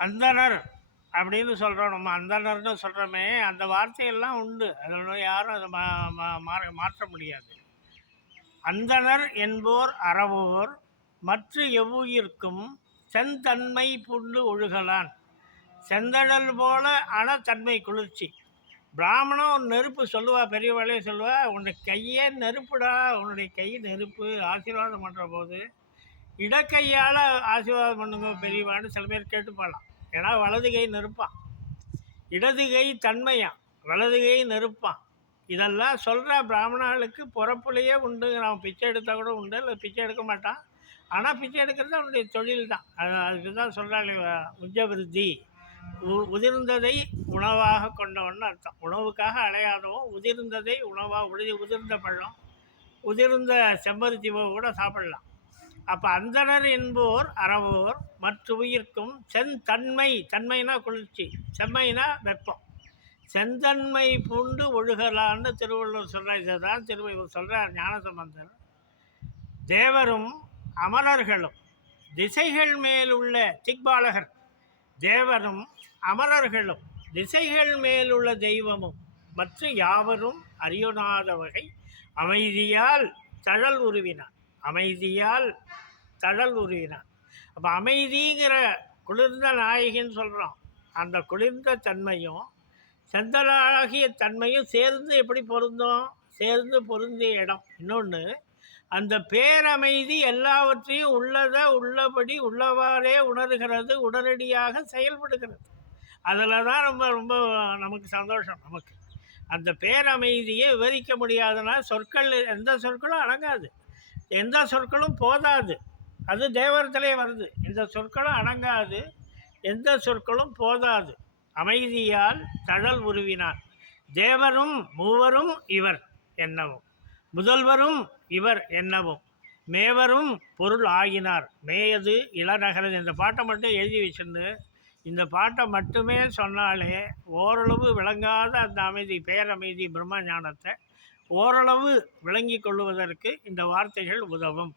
அந்தணர் அப்படின்னு சொல்கிறோம் நம்ம அந்தனர்னு சொல்கிறோமே அந்த வார்த்தையெல்லாம் உண்டு. அதில் யாரும் அதை மா மா- மாற்ற முடியாது. அந்தணர் என்போர் அறவோர் மற்ற எவ்வுயிர்க்கும் செந்தன்மை புண்டு ஒழுகலான். செந்தழல் போல அண தன்மை குளிர்ச்சி. பிராமணன் ஒரு நெருப்பு சொல்லுவா பெரியவாளே சொல்லுவா உன்னுடைய கையே நெருப்புடா உன்னுடைய கை நெருப்பு ஆசீர்வாதம் பண்ணுற போது இடக்கையால் ஆசீர்வாதம் பண்ணுங்க பெரியவான்னு சில பேர் கேட்டுப்பாளாம் ஏன்னா வலது கை நெருப்பான். இடது கை தன்மையான் வலது கை நெருப்பான். இதெல்லாம் சொல்கிற பிராமணர்களுக்கு பிறப்புலையே உண்டு அவன் பிச்சை எடுத்தால் கூட உண்டு இல்லை பிச்சை எடுக்க மாட்டான். ஆனால் பிச்சை எடுக்கிறது அவனுடைய தொழில் தான் அது அதுக்கு தான் சொல்கிறாள் உஜவிருத்தி உ- உதிர்ந்ததை உணவாக கொண்டவன் அர்த்தம். உணவுக்காக அலையாதவன் உதிர்ந்ததை உணவாக உடைய உதிர்ந்த பழம் உதிர்ந்த செம்பருத்தி கூட சாப்பிடலாம். அப்போ அந்தணர் என்போர் அறவோர் மற்ற உயிர்க்கும் செந்தன்மை தன்மைனா குளிர்ச்சி செம்மைனா வெப்பம். செந்தன்மை பூண்டு ஒழுகலான்னு திருவள்ளுவர் சொல்கிற இதை தான் திருவள்ளுவர் சொல்கிறார் ஞானசம்பந்தர். தேவரும் அமரர்களும் திசைகள் மேல் உள்ள திக்பாலகர் தேவரும் அமரர்களும் திசைகள் மேலுள்ள தெய்வமும் மற்ற யாவரும் அறியொணாத வகை அமைதியால் தழல் உருவினார். அமைதியால் தடல் உருகினான் அப்போ அமைதிங்கிற குளிர்ந்த நாயகின்னு சொல்கிறோம் அந்த குளிர்ந்த தன்மையும் செந்தலாகிய தன்மையும் சேர்ந்து எப்படி பொருந்தும்? சேர்ந்து பொருந்திய இடம். இன்னொன்று அந்த பேரமைதி எல்லாவற்றையும் உள்ளதை உள்ளபடி உள்ளவாறே உணர்கிறது உடனடியாக செயல்படுகிறது. அதில் தான் ரொம்ப ரொம்ப நமக்கு சந்தோஷம் நமக்கு. அந்த பேரமைதியை விவரிக்க முடியாதுன்னா சொற்கள் எந்த சொற்களும் அடங்காது. எந்த சொற்களும் போதாது. அது தேவரத்திலே வருது. இந்த சொற்களும் அடங்காது. எந்த சொற்களும் போதாது. அமைதியால் தழல் உருவினார். தேவரும் மூவரும் இவர் என்னவும். முதல்வரும் இவர் என்னவும். மேவரும் பொருள் ஆகினார். மேயது இளநகரது இந்த பாட்டை மட்டும் எழுதி வச்சிருந்து இந்த பாட்டை மட்டுமே சொன்னாலே ஓரளவு விளங்காத அந்த அமைதி பேரமைதி பிரம்ம ஞானத்தை ஓரளவு விளங்கி கொள்வதற்கு இந்த வார்த்தைகள் உதவும்.